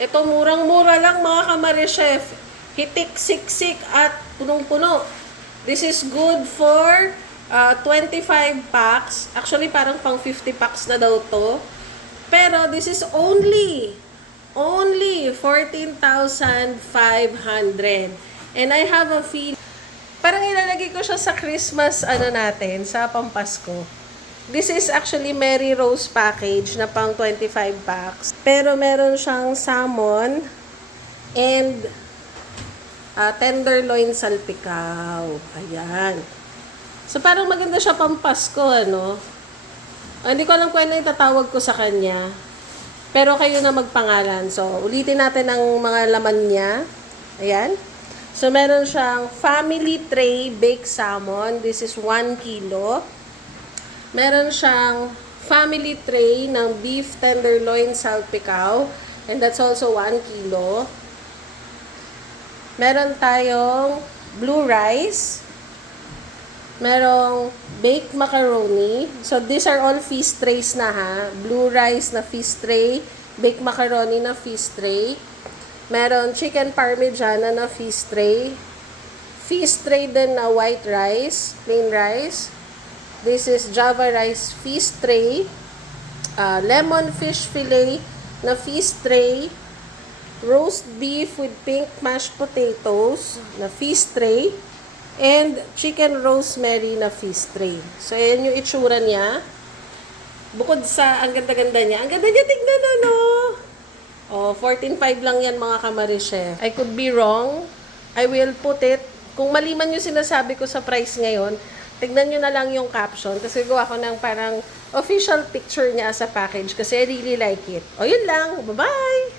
Ito, murang-mura lang mga kamari-chef. Hitik, siksik, at punong-puno. This is good for 25 packs. Actually, parang pang 50 packs na daw to. Pero this is only 14,500. And I have a feeling, parang ilalagay ko siya sa Christmas, natin, sa Pampasko. This is actually Mary Rose package na pang 25 packs. Pero meron siyang salmon and tenderloin salpikaw. Ayan. So parang maganda siya pang Pasko, ano? Hindi ko alam kung ano yung tatawag ko sa kanya. Pero kayo na magpangalan. So, ulitin natin ang mga laman niya. Ayan. So, meron siyang family tray baked salmon. This is 1 kilo. Meron siyang family tray ng beef tenderloin salpikaw. And that's also 1 kilo. Meron tayong blue rice. Merong baked macaroni. So, these are all feast trays na ha. Blue rice na feast tray. Baked macaroni na feast tray. Meron chicken parmigiana na feast tray. Feast tray din na white rice. Plain rice. This is Java rice feast tray. Lemon fish fillet na feast tray. Roast beef with pink mashed potatoes na feast tray. And chicken rosemary na feast tray. So, ayan yung itsura niya. Bukod sa ang ganda-ganda niya. Ang ganda niya, tignan ano. Oh, 14.5 lang yan mga kamari-chef. I could be wrong. I will put it. Kung mali man yung sinasabi ko sa price ngayon, tignan nyo na lang yung caption. Kasi gawa ko ng parang official picture niya sa package. Kasi I really like it. O, yun lang. Bye-bye!